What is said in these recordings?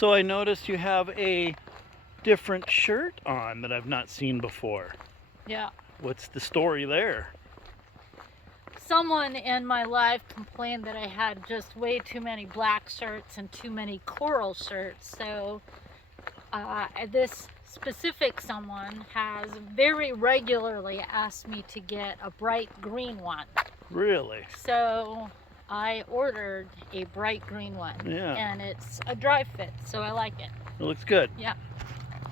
So I noticed you have a different shirt on that I've not seen before. Yeah. What's the story there? Someone in my life complained that I had just way too many black shirts and too many coral shirts. So this specific someone has very regularly asked me to get a bright green one. Really? So I ordered a bright green one. Yeah. And it's a dry fit, so I like it. It looks good. Yeah.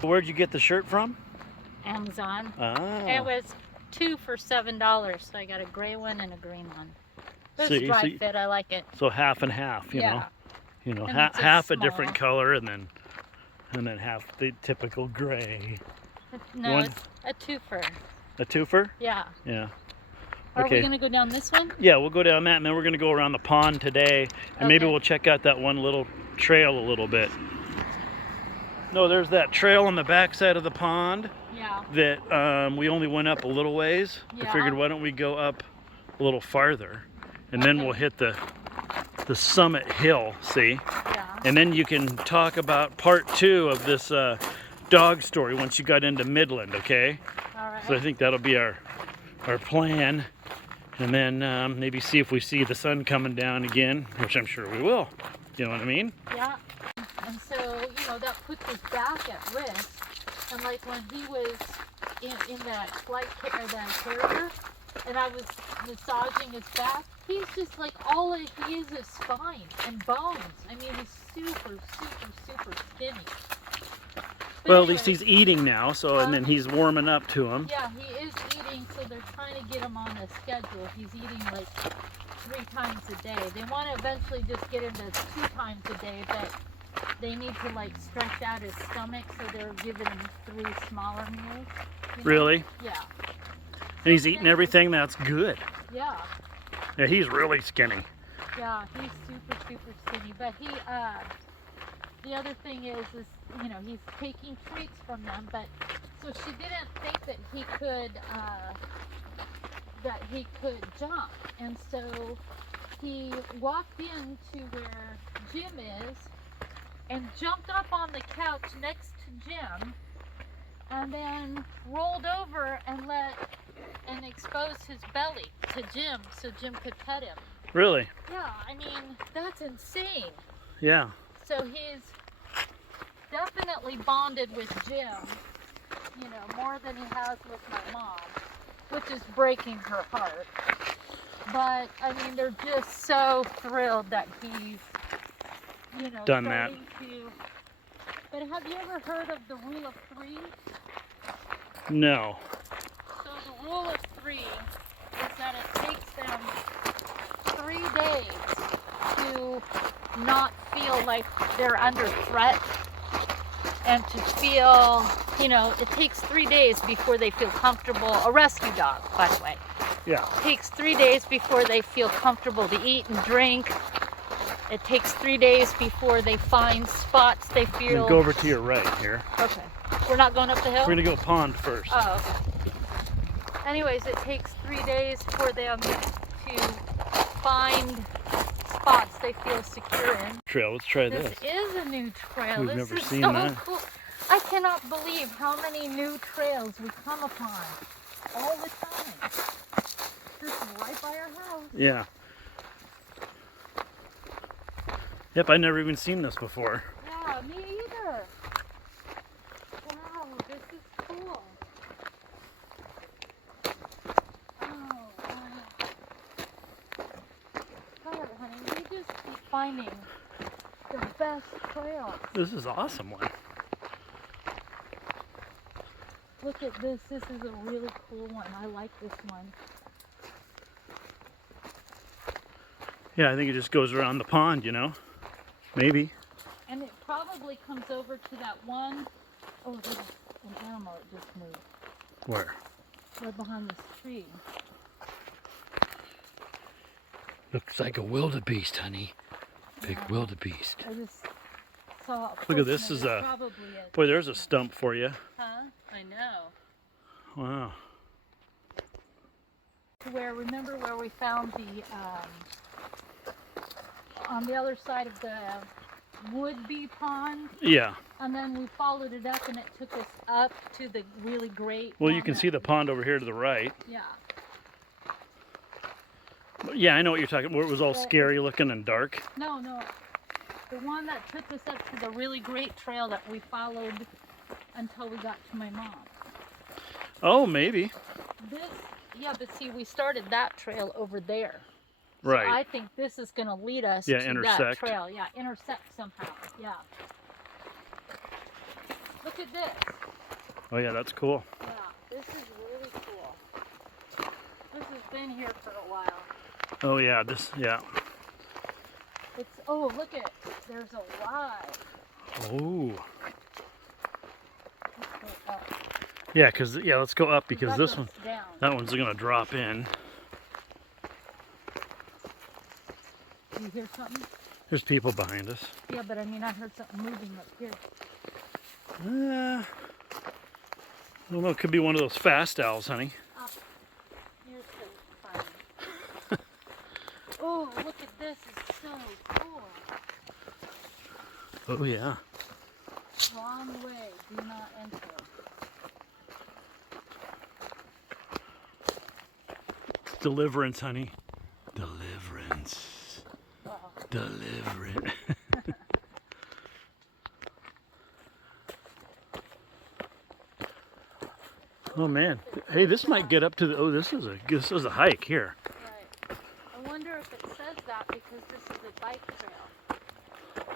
Where'd you get the shirt from? Amazon. Ah. It was 2 for $7, so I got a gray one and a green one. But it's dry fit, I like it. So half and half, you know. You know, half a different color and then half the typical gray. No, it's a twofer. A twofer? Yeah. Yeah. Are we gonna go down this one? Yeah, we'll go down that, and then we're gonna go around the pond today, and maybe we'll check out that one little trail a little bit. No, there's that trail on the back side of the pond. Yeah. That we only went up a little ways. Yeah. I figured, why don't we go up a little farther, and then we'll hit the summit hill, see? Yeah. And then you can talk about part 2 of this dog story once you got into Midland, okay? All right. So I think that'll be our plan. And then maybe see if we see the sun coming down again, which I'm sure we will. You know what I mean? Yeah. And so, you know, that puts his back at risk. And like when he was in that flight carrier, and I was massaging his back, he's just like, all he is spine and bones. I mean, he's super skinny. But well, at least he's eating now, so and then he's warming up to him. Yeah, he is eating, so they're trying to get him on a schedule. He's eating like 3 times a day. They want to eventually just get him to 2 times a day, but they need to like stretch out his stomach, so they're giving him 3 smaller meals. You know? Really? Yeah. And he's eating everything. That's good. Yeah. Yeah, he's really skinny. Yeah, he's super skinny. But he, the other thing is, you know, he's taking treats from them. But so she didn't think that he could jump, and so he walked into where Jim is and jumped up on the couch next to Jim, and then rolled over and exposed his belly to Jim so Jim could pet him. Really? Yeah, I mean, that's insane. Yeah. So he's definitely bonded with Jim, you know, more than he has with my mom, which is breaking her heart. But, I mean, they're just so thrilled that he's, you know, done that. But have you ever heard of the rule of 3? No. So the rule of 3 is that it takes them 3 days to not feel like they're under threat, and to feel, you know, it takes 3 days before they feel comfortable. A rescue dog, by the way. Yeah. It takes 3 days before they feel comfortable to eat and drink. It takes 3 days before they find spots they feel. Go over to your right here. Okay. We're not going up the hill? We're gonna go pond first. Oh, okay. Anyways, it takes 3 days for them to find spots they feel secure in. Trail, let's try this. This is a new trail. We've this never is seen so that. Cool. I cannot believe how many new trails we come upon all the time. Just right by our house. Yeah. Yep, I've never even seen this before. Yeah, me either. Wow, this is cool. Oh, wow. God, honey, we just keep finding the best trails. This is an awesome one. Look at this. This is a really cool one. I like this one. Yeah, I think it just goes around the pond, you know? Maybe. And it probably comes over to that one. Oh, there's an animal that just moved. Where? Right behind this tree. Looks like a wildebeest, honey. Big wildebeest. I just saw it. Look at this. Is a boy. There's a stump for you. Huh? I know. Wow. Remember where we found the on the other side of the would-be pond, Yeah. and then we followed it up, and it took us up to the really great. Well, you can see the pond over here to the right. Yeah. Yeah, I know what you're talking about, where it was all scary looking and dark. No, no. The one that took us up to the really great trail that we followed until we got to my mom. Oh, maybe. This, yeah, but see, we started that trail over there. So Right. I think this is going to lead us Yeah, to intersect. that trail. Yeah, intersect somehow. Yeah. Look at this. Oh, yeah, that's cool. Yeah, this is really cool. This has been here for a while. Oh, yeah, this, yeah. It's, oh, look at, there's a Y. Oh. Let's go up. Yeah, because, yeah, let's go up because That this goes one, down. that one's going to drop in. Do you hear something? There's people behind us. Yeah, but I mean, I heard something moving up here. I don't know, it could be one of those fast owls, honey. Up. Here's the fire. Oh, look at this. It's so cool. Oh, yeah. Wrong way. Do not enter. Deliverance, honey. Deliverance. Wow. Deliverance. Oh man. Hey, this might get up to the, oh, this is a hike here. Right. I wonder if it says that because this is a bike trail.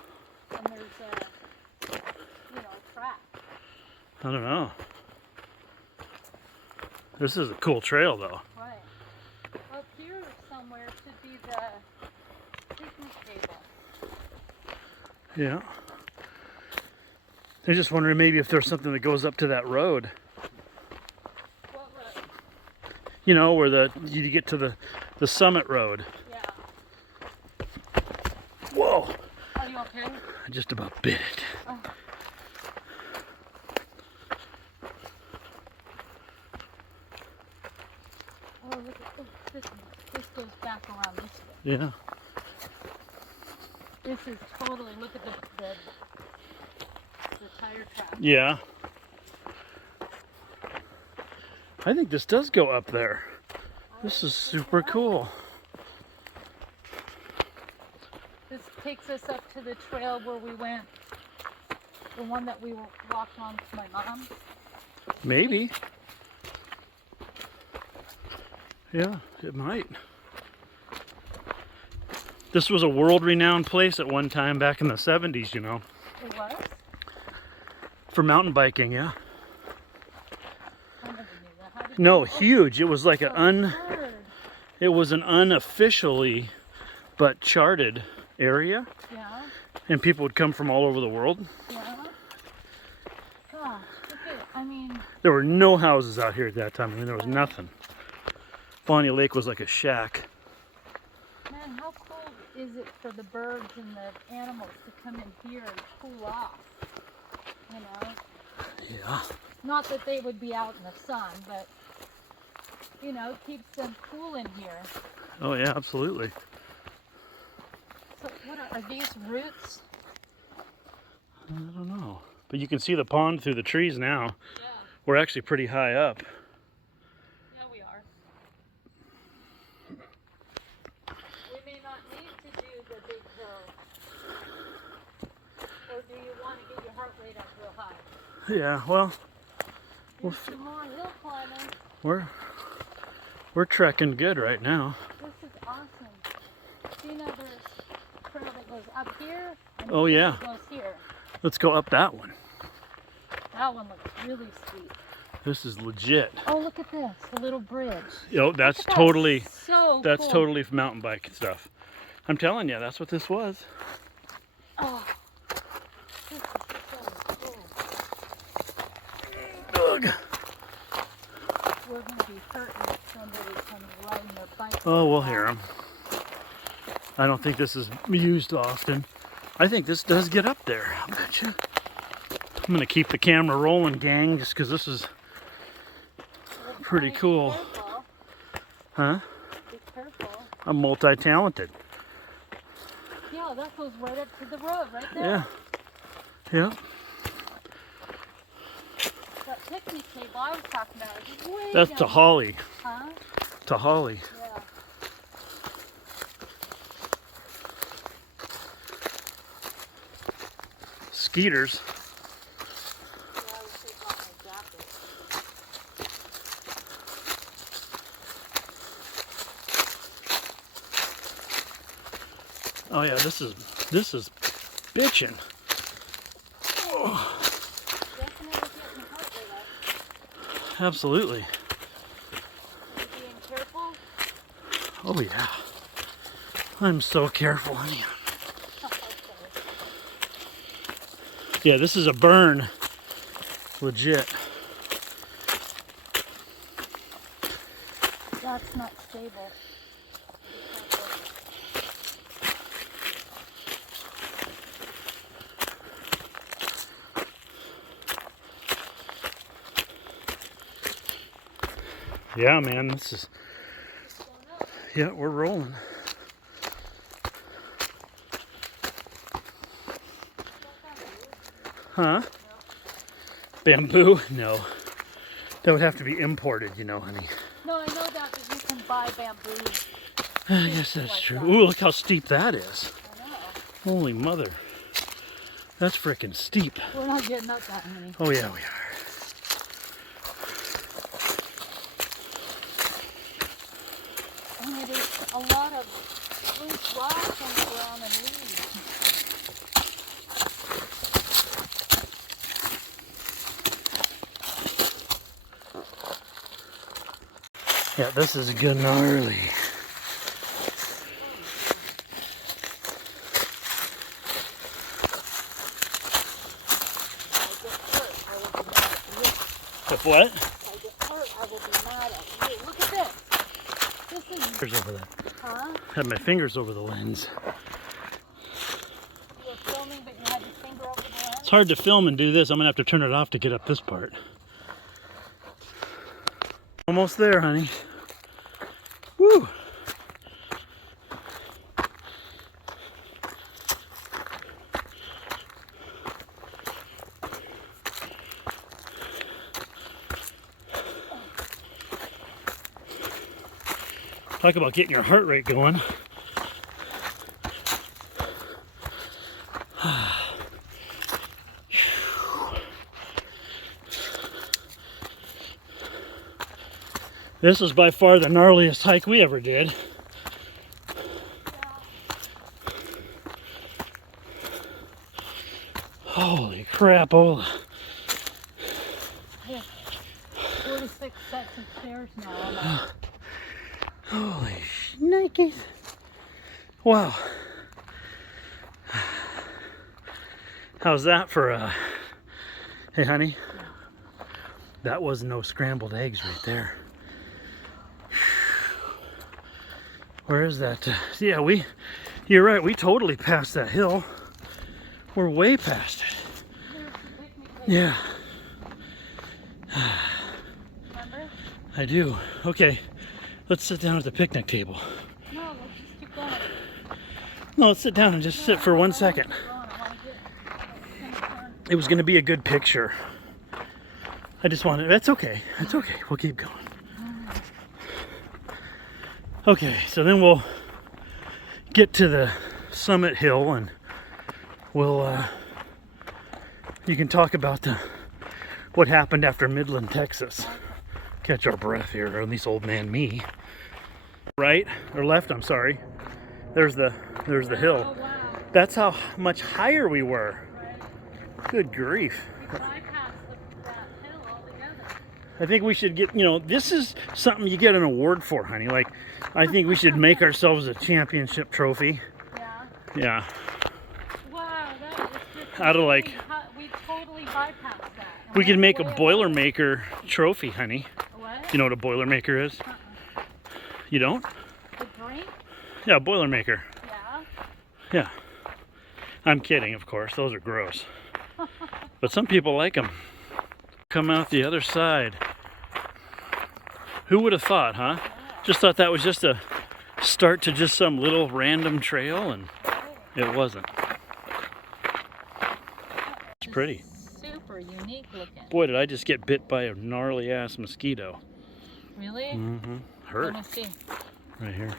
And there's a track. I don't know. This is a cool trail though. Right. Up here somewhere should be the picnic table. Yeah. I'm just wondering maybe if there's something that goes up to that road. What road? You know, where you get to the summit road. Yeah. Whoa! Are you okay? I just about bit it. Oh. Oh, look at this. This goes back around this way. Yeah. This is totally, look at the tire track. Yeah. I think this does go up there. This is super cool. This takes us up to the trail where we went, the one that we walked on to my mom. Maybe. Yeah, it might. This was a world-renowned place at one time back in the 70s, you know. It was? For mountain biking, yeah. I never knew that. How did No, you- huge. It was like Bird. it was an unofficially but charted area, Yeah, and people would come from all over the world. yeah. Gosh, look at, I mean, There were no houses out here at that time. I mean, there was nothing. Bonnie Lake was like a shack. man, how cool is it for the birds and the animals to come in here and cool off? You know? Yeah. Not that they would be out in the sun, but, you know, it keeps them cool in here. Oh yeah, absolutely. So what are these roots? I don't know. But you can see the pond through the trees now. Yeah, We're actually pretty high up. yeah we are. We may not need to do the big hill. Or do you want to get your heart rate up real high? Yeah, well, There's some more hill climbing. we're trekking good right now. This is awesome. See now there's a trail that goes up here and Oh, yeah. goes here. Let's go up that one. That one looks really sweet. This is legit. Oh, look at this, the little bridge. Yo, that's Look at that. totally So that's cool. totally mountain bike stuff. I'm telling you, that's what this was. Oh, this is so cool. Ugh. We're going to be hurting if somebody comes riding their bike. Oh, we'll hear them. I don't think this is used often. I think this does get up there. I bet you. I'm gonna keep the camera rolling, gang, just because this is pretty cool. Be careful. Huh? Be careful. I'm multi-talented. Yeah, Wow, that goes right up to the road, right there. Yeah. Yeah. That picnic table I was talking about is way That's down to Holly. Huh? To Holly. Yeah. Skeeters. Yeah, I was taking off my jacket. Oh yeah, this is bitchin'. Oh, Definitely getting your heart rate up. absolutely. You being careful? Oh yeah. I'm so careful, honey. Yeah, this is a burn. Legit. That's not stable. Yeah, man, this is. Yeah, we're rolling. Huh? Bamboo? No. That would have to be imported, you know, honey. No, I know that, but you can buy bamboo. I guess that's like true. that. Ooh, look how steep that is. I know. Holy mother. That's freaking steep. We're not getting up that many. Oh, yeah, we are. And there's a lot of loose rocks on the ground and leaves. Yeah, this is good gnarly. If what? If I get hurt, I will be mad at you. Look at this. This is... Fingers over that. Huh? Had my fingers over the lens. You were filming, but you had your finger over the lens? It's hard to film and do this. I'm gonna have to turn it off to get up this part. Almost there, honey. Woo! Talk about getting your heart rate going. This was by far the gnarliest hike we ever did. Holy crapola. I have 46 sets of stairs now. Holy shnikes. Wow. How's that for a... Hey, honey. That was no scrambled eggs right there. Where is that? Yeah, you're right. We totally passed that hill. We're way past it. Yeah. Remember? I do. Okay. Let's sit down at the picnic table. No, let's just keep going. No, let's sit down and just sit for 1 second. It was going to be a good picture. I just wanted... That's okay. That's okay. We'll keep going. Okay, so then we'll get to the summit hill and we'll... you can talk about what happened after Midland, Texas. Catch our breath here, or at least old man me. Right or left? I'm sorry. There's the hill. Oh, wow. That's how much higher we were. Right. Good grief. We bypassed that hill altogether. I think we should get, this is something you get an award for, honey. Like, I think we should make ourselves a championship trophy. Yeah. Yeah. Wow, that is just... Out of like... We totally bypassed that. And We could went make a way Boilermaker trophy, honey. What? You know what a Boilermaker is? You don't? The drink? Yeah, a Boilermaker. Yeah. Yeah. I'm kidding, of course. Those are gross. But some people like them. Come out the other side. Who would have thought, huh? Just thought that was just a start to just some little random trail, and It wasn't. It's pretty. Super unique looking. Boy, did I just get bit by a gnarly ass mosquito. Really? Mm-hmm. Hurt. Let me see. Right here.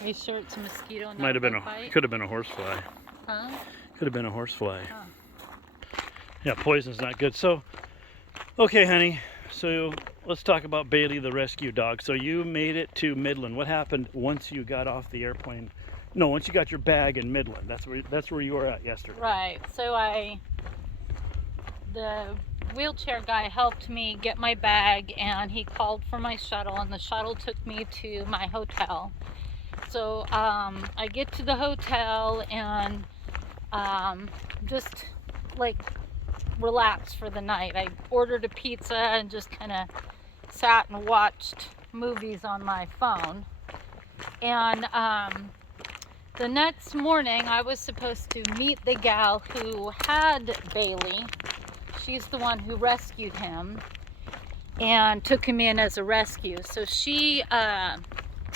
Are you sure it's a mosquito? Not Might have been bite? could have been a horsefly. Huh? Could have been a horsefly. Huh. Yeah, poison's not good. So, okay, honey. So let's talk about Bailey, the rescue dog. So you made it to Midland. What happened once you got off the airplane? No, once you got your bag in Midland. That's where you were at yesterday. Right. So the wheelchair guy helped me get my bag, and he called for my shuttle, and the shuttle took me to my hotel. So I get to the hotel and just like relax for the night. I ordered a pizza and just kind of sat and watched movies on my phone. And the next morning I was supposed to meet the gal who had Bailey. She's the one who rescued him and took him in as a rescue. So she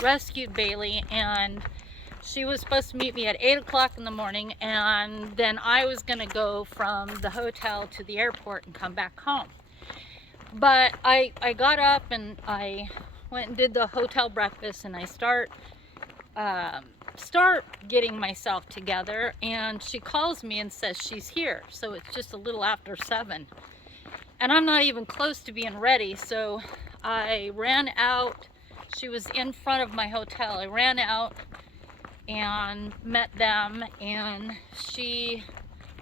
rescued Bailey, and she was supposed to meet me at 8 o'clock in the morning, and then I was going to go from the hotel to the airport and come back home. But I got up and I went and did the hotel breakfast, and I start getting myself together, and she calls me and says she's here. So it's just a little after 7, and I'm not even close to being ready. So I ran out. She was in front of my hotel. I ran out and met them, and she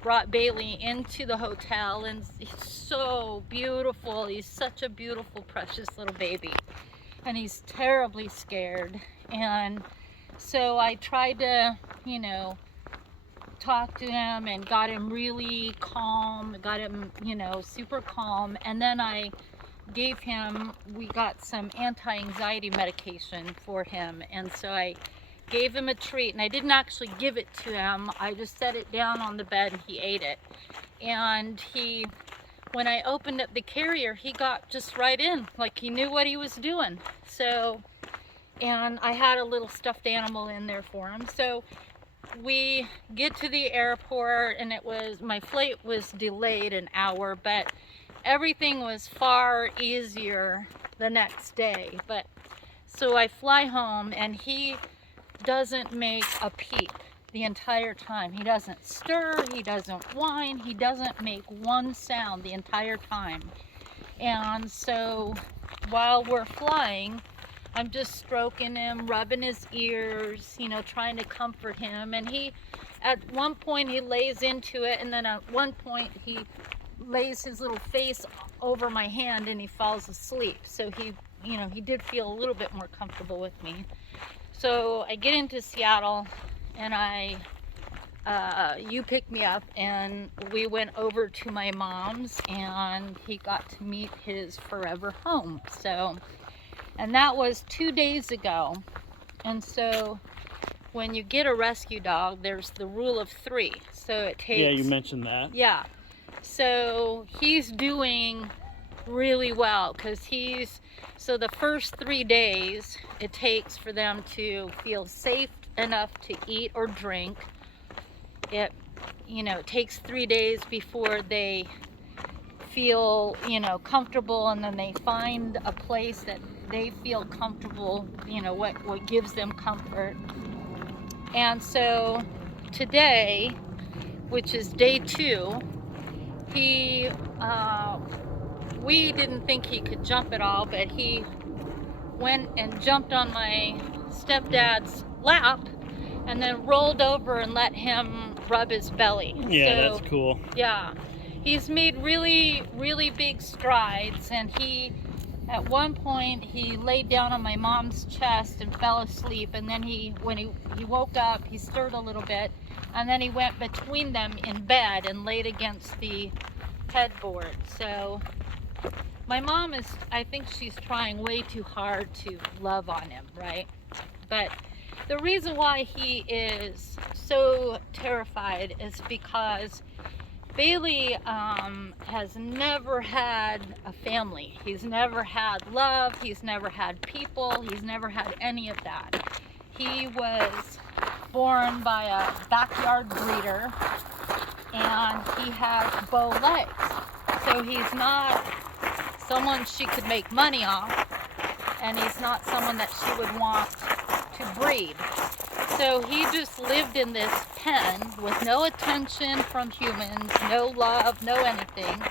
brought Bailey into the hotel, and he's so beautiful. He's such a beautiful, precious little baby, and he's terribly scared. And so I tried to, you know, talk to him and got him really calm, got him, you know, super calm. And then I gave him, we got some anti-anxiety medication for him, and so I gave him a treat, and I didn't actually give it to him. I just set it down on the bed and he ate it. And when I opened up the carrier, he got just right in, like he knew what he was doing. So, and I had a little stuffed animal in there for him. So we get to the airport, and my flight was delayed an hour, but everything was far easier the next day. But so I fly home, and he doesn't make a peep the entire time. He doesn't stir, he doesn't whine, he doesn't make one sound the entire time. And so while we're flying, I'm just stroking him, rubbing his ears, you know, trying to comfort him. And at one point he lays into it, and then at one point he lays his little face over my hand and he falls asleep. So he did feel a little bit more comfortable with me. So I get into Seattle, and you picked me up, and we went over to my mom's, and he got to meet his forever home. So, and that was 2 days ago. And so when you get a rescue dog, there's the rule of 3. So it takes... Yeah, you mentioned that. Yeah. So he's doing really well, because so the first 3 days it takes for them to feel safe enough to eat or drink. It takes 3 days before they feel comfortable, and then they find a place that they feel comfortable, what gives them comfort. And so today, which is day 2, we didn't think he could jump at all, but he went and jumped on my stepdad's lap and then rolled over and let him rub his belly. Yeah, that's cool. Yeah, he's made really, really big strides, and at one point he laid down on my mom's chest and fell asleep, and then when he woke up, he stirred a little bit, and then he went between them in bed and laid against the headboard. So my mom I think she's trying way too hard to love on him, right? But the reason why he is so terrified is because Bailey has never had a family. He's never had love. He's never had people. He's never had any of that. born by a backyard breeder, and he has bow legs. So he's not someone she could make money off, and he's not someone that she would want to breed. So he just lived in this pen with no attention from humans, no love, no anything.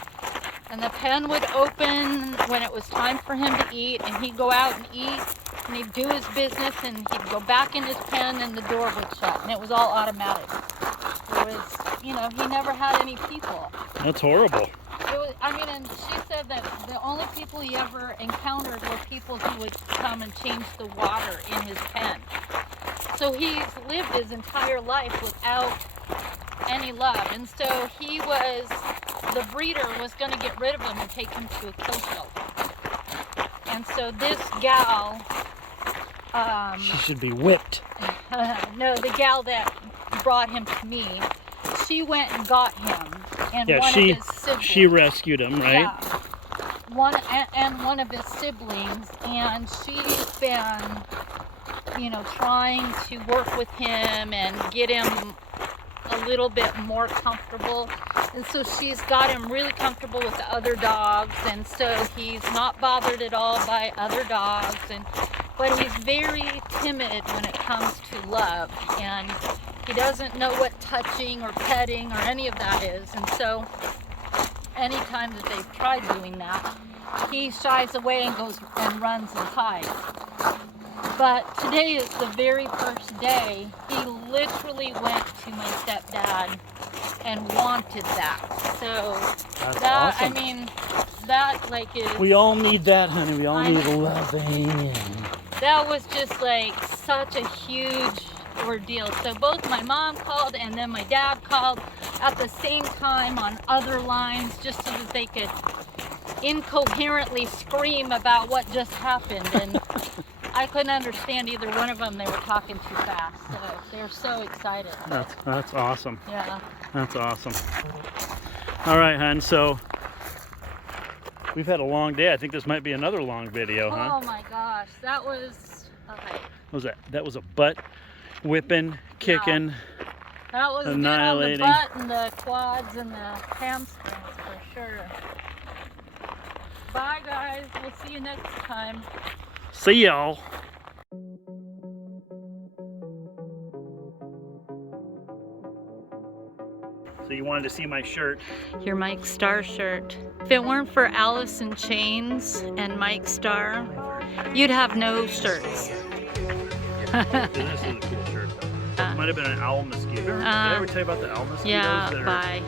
And the pen would open when it was time for him to eat, and he'd go out and eat, and he'd do his business, and he'd go back in his pen, and the door would shut, and it was all automatic. It was, you know, he never had any people. That's horrible. It was, I mean, and she said that the only people he ever encountered were people who would come and change the water in his pen. So he's lived his entire life without any love, and so he was, the breeder was going to get rid of him and take him to a kill shelter. And so this gal, She should be whipped. no, the gal that brought him to me, she went and got him, and Yeah, one of his siblings. she rescued him, right? Yeah, one of his siblings, and she's been, you know, trying to work with him and get him a little bit more comfortable, and so she's got him really comfortable with the other dogs, and so he's not bothered at all by other dogs, but he's very timid when it comes to love, and he doesn't know what touching or petting or any of that is, and so anytime that they've tried doing that, he shies away and goes and runs and hides. But today is the very first day he literally went to my stepdad and wanted that. So That's that, awesome. I mean, that like is... We all need that, honey. We all need loving. That was just like such a huge ordeal. So both my mom called and then my dad called at the same time on other lines just so that they could incoherently scream about what just happened. And I couldn't understand either one of them. They were talking too fast. So they were so excited. That's awesome. Yeah. That's awesome. All right, hon. So we've had a long day. I think this might be another long video, huh? Oh my gosh, that was okay. What was that? That was a butt whipping, kicking. That was Annihilating. good on the butt and the quads and the hamstrings for sure. Bye guys. We'll see you next time. See y'all. So you wanted to see my shirt. Your Mike Starr shirt. If it weren't for Alice in Chains and Mike Starr, you'd have no shirts. This is a cool shirt. Might have been an owl mosquito. Did I ever tell you about the owl mosquitoes? Yeah, that are bye.